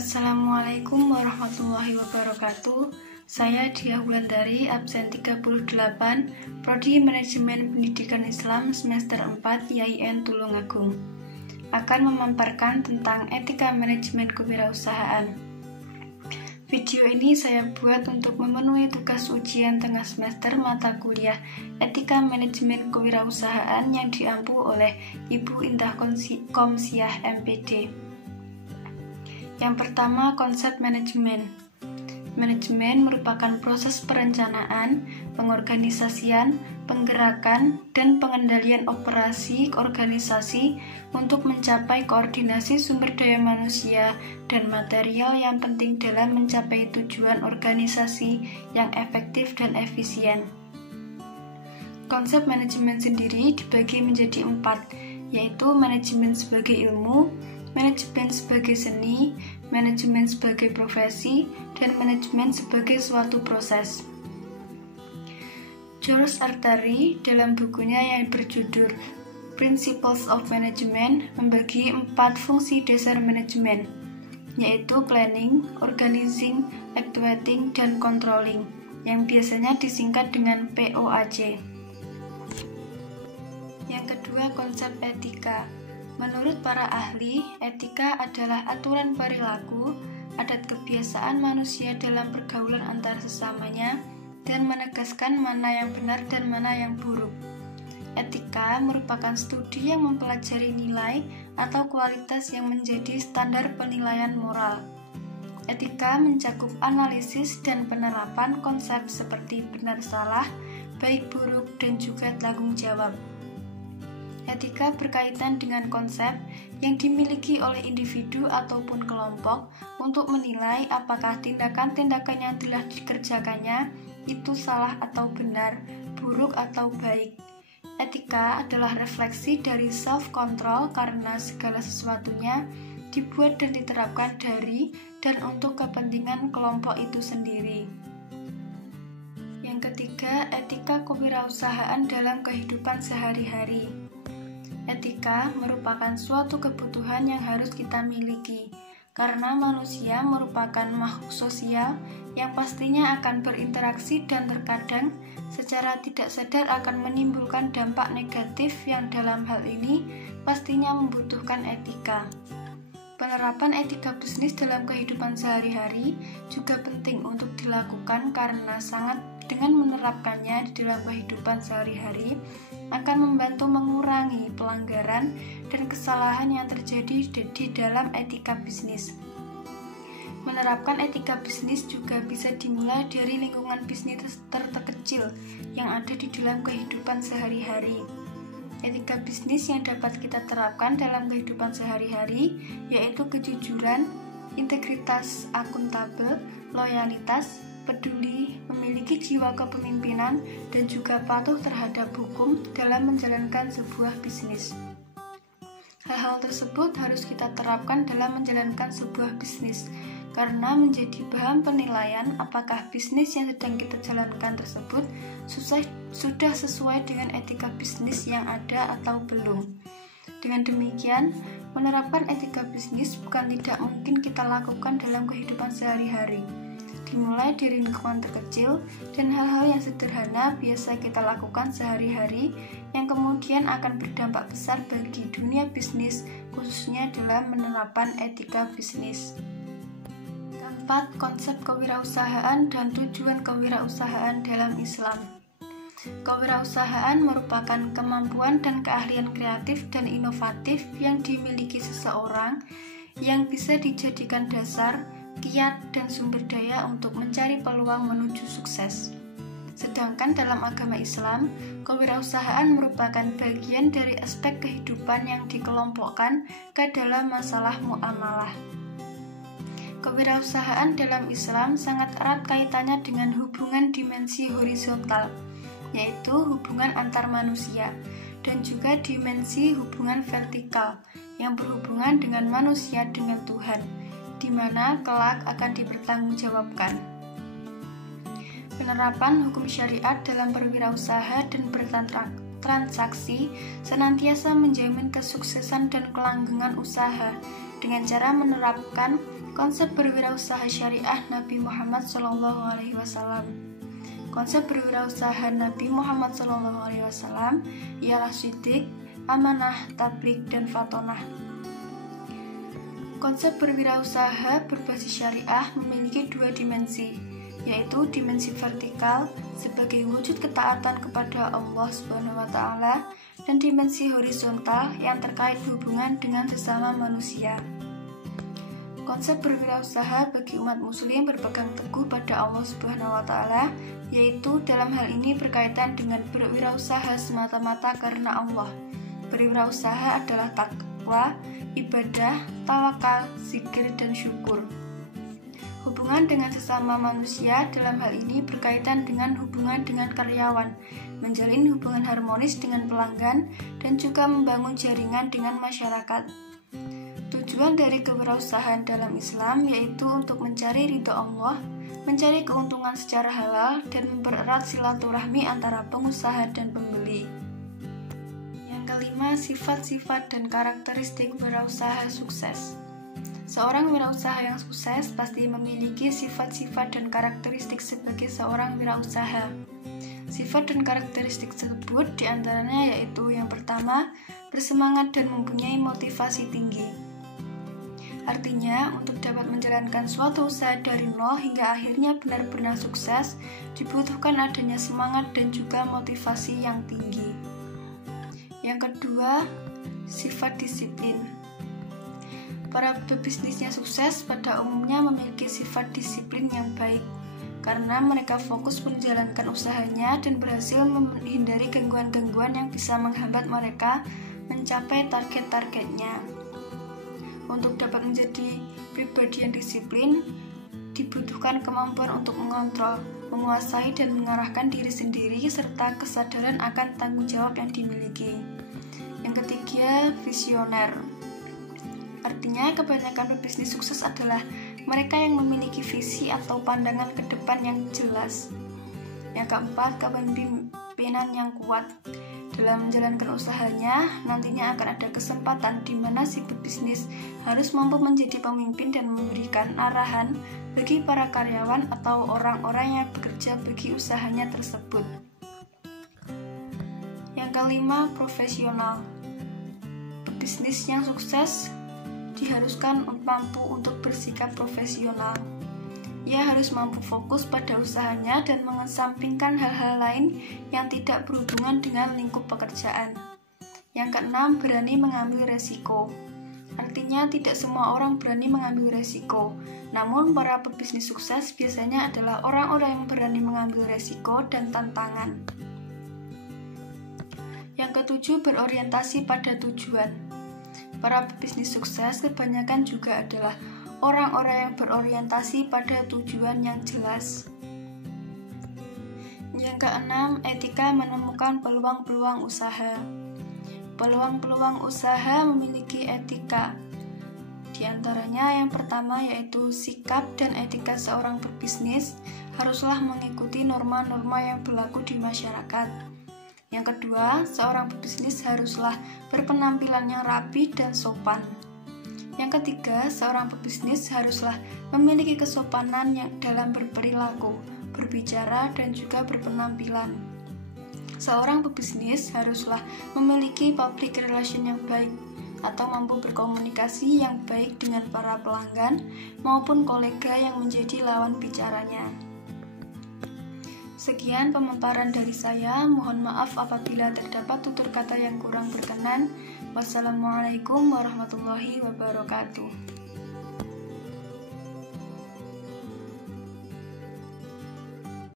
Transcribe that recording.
Assalamualaikum warahmatullahi wabarakatuh. Saya Diah Wulandari, absen 38, Prodi Manajemen Pendidikan Islam semester 4 IAIN Tulungagung. Akan memaparkan tentang etika manajemen kewirausahaan. Video ini saya buat untuk memenuhi tugas ujian tengah semester mata kuliah Etika Manajemen Kewirausahaan yang diampu oleh Ibu Indah Komsiah MPD. Yang pertama, konsep manajemen. Manajemen merupakan proses perencanaan, pengorganisasian, penggerakan, dan pengendalian operasi organisasi untuk mencapai koordinasi sumber daya manusia dan material yang penting dalam mencapai tujuan organisasi yang efektif dan efisien. Konsep manajemen sendiri dibagi menjadi 4, yaitu manajemen sebagai ilmu, manajemen sebagai seni, manajemen sebagai profesi, dan manajemen sebagai suatu proses. George Artari dalam bukunya yang berjudul Principles of Management membagi 4 fungsi dasar manajemen, yaitu planning, organizing, actuating, dan controlling, yang biasanya disingkat dengan POAC. Yang kedua, konsep etika. Menurut para ahli, etika adalah aturan perilaku, adat kebiasaan manusia dalam pergaulan antar sesamanya, dan menegaskan mana yang benar dan mana yang buruk. Etika merupakan studi yang mempelajari nilai atau kualitas yang menjadi standar penilaian moral. Etika mencakup analisis dan penerapan konsep seperti benar salah, baik buruk, dan juga tanggung jawab. Etika berkaitan dengan konsep yang dimiliki oleh individu ataupun kelompok untuk menilai apakah tindakan-tindakan yang telah dikerjakannya itu salah atau benar, buruk atau baik. Etika adalah refleksi dari self-control karena segala sesuatunya dibuat dan diterapkan dari dan untuk kepentingan kelompok itu sendiri. Yang ketiga, etika kewirausahaan dalam kehidupan sehari-hari. Etika merupakan suatu kebutuhan yang harus kita miliki, karena manusia merupakan makhluk sosial yang pastinya akan berinteraksi dan terkadang secara tidak sadar akan menimbulkan dampak negatif yang dalam hal ini pastinya membutuhkan etika. Penerapan etika bisnis dalam kehidupan sehari-hari juga penting untuk dilakukan karena dengan menerapkannya di dalam kehidupan sehari-hari akan membantu mengurangi pelanggaran dan kesalahan yang terjadi di dalam etika bisnis. Menerapkan etika bisnis juga bisa dimulai dari lingkungan bisnis terkecil yang ada di dalam kehidupan sehari-hari. Etika bisnis yang dapat kita terapkan dalam kehidupan sehari-hari yaitu kejujuran, integritas, akuntabel, loyalitas, peduli, memiliki jiwa kepemimpinan, dan juga patuh terhadap hukum dalam menjalankan sebuah bisnis. Hal-hal tersebut harus kita terapkan dalam menjalankan sebuah bisnis, karena menjadi bahan penilaian apakah bisnis yang sedang kita jalankan tersebut sudah sesuai dengan etika bisnis yang ada atau belum. Dengan demikian, menerapkan etika bisnis bukan tidak mungkin kita lakukan dalam kehidupan sehari-hari. Dimulai dari lingkungan terkecil dan hal-hal yang sederhana biasa kita lakukan sehari-hari yang kemudian akan berdampak besar bagi dunia bisnis, khususnya dalam menerapkan etika bisnis. Keempat, konsep kewirausahaan dan tujuan kewirausahaan dalam Islam. Kewirausahaan merupakan kemampuan dan keahlian kreatif dan inovatif yang dimiliki seseorang yang bisa dijadikan dasar, kiat, dan sumber daya untuk mencari peluang menuju sukses. Sedangkan dalam agama Islam, kewirausahaan merupakan bagian dari aspek kehidupan yang dikelompokkan ke dalam masalah muamalah. Kewirausahaan dalam Islam sangat erat kaitannya dengan hubungan dimensi horizontal, yaitu hubungan antar manusia, dan juga dimensi hubungan vertikal, yang berhubungan dengan manusia dengan Tuhan, di mana kelak akan dipertanggungjawabkan. Penerapan hukum syariat dalam berwirausaha dan bertransaksi senantiasa menjamin kesuksesan dan kelanggengan usaha dengan cara menerapkan Konsep berwirausaha syariah Nabi Muhammad SAW. Konsep berwirausaha Nabi Muhammad SAW ialah shidik, amanah, tablik, dan fatonah. Konsep berwirausaha berbasis syariah memiliki dua dimensi, yaitu dimensi vertikal sebagai wujud ketaatan kepada Allah SWT dan dimensi horizontal yang terkait hubungan dengan sesama manusia. Konsep berwirausaha bagi umat muslim berpegang teguh pada Allah SWT, yaitu dalam hal ini berkaitan dengan berwirausaha semata-mata karena Allah. Berwirausaha adalah takwa, ibadah, tawakal, zikir, dan syukur. Hubungan dengan sesama manusia dalam hal ini berkaitan dengan hubungan dengan karyawan, menjalin hubungan harmonis dengan pelanggan, dan juga membangun jaringan dengan masyarakat. Tujuan dari kewirausahaan dalam Islam yaitu untuk mencari ridho Allah, mencari keuntungan secara halal, dan mempererat silaturahmi antara pengusaha dan pembeli. Yang kelima, sifat-sifat dan karakteristik wirausaha sukses. Seorang wirausaha yang sukses pasti memiliki sifat-sifat dan karakteristik sebagai seorang wirausaha. Sifat dan karakteristik tersebut diantaranya yaitu yang pertama, bersemangat dan mempunyai motivasi tinggi. Artinya, untuk dapat menjalankan suatu usaha dari nol hingga akhirnya benar-benar sukses, dibutuhkan adanya semangat dan juga motivasi yang tinggi. Yang kedua, sifat disiplin. Para pebisnisnya sukses pada umumnya memiliki sifat disiplin yang baik, karena mereka fokus menjalankan usahanya dan berhasil menghindari gangguan-gangguan yang bisa menghambat mereka mencapai target-targetnya. Untuk dapat menjadi pribadi yang disiplin, dibutuhkan kemampuan untuk mengontrol, menguasai, dan mengarahkan diri sendiri, serta kesadaran akan tanggung jawab yang dimiliki. Yang ketiga, visioner. Artinya, kebanyakan pebisnis sukses adalah mereka yang memiliki visi atau pandangan ke depan yang jelas. Yang keempat, kepemimpinan yang kuat. Dalam menjalankan usahanya, nantinya akan ada kesempatan di mana si pebisnis harus mampu menjadi pemimpin dan memberikan arahan bagi para karyawan atau orang-orang yang bekerja bagi usahanya tersebut. Yang kelima, profesional. Pebisnis yang sukses diharuskan mampu untuk bersikap profesional. Ia harus mampu fokus pada usahanya dan mengesampingkan hal-hal lain yang tidak berhubungan dengan lingkup pekerjaan. Yang keenam, berani mengambil resiko. Artinya, tidak semua orang berani mengambil resiko. Namun, para pebisnis sukses biasanya adalah orang-orang yang berani mengambil resiko dan tantangan. Yang ketujuh, berorientasi pada tujuan. Para pebisnis sukses kebanyakan juga adalah orang-orang yang berorientasi pada tujuan yang jelas. Yang keenam, etika menemukan peluang-peluang usaha. Peluang-peluang usaha memiliki etika. Di antaranya yang pertama yaitu sikap dan etika seorang pebisnis haruslah mengikuti norma-norma yang berlaku di masyarakat. Yang kedua, seorang pebisnis haruslah berpenampilan yang rapi dan sopan. Yang ketiga, seorang pebisnis haruslah memiliki kesopanan yang dalam berperilaku, berbicara, dan juga berpenampilan. Seorang pebisnis haruslah memiliki public relation yang baik atau mampu berkomunikasi yang baik dengan para pelanggan maupun kolega yang menjadi lawan bicaranya. Sekian pemaparan dari saya, mohon maaf apabila terdapat tutur kata yang kurang berkenan. Wassalamualaikum warahmatullahi wabarakatuh.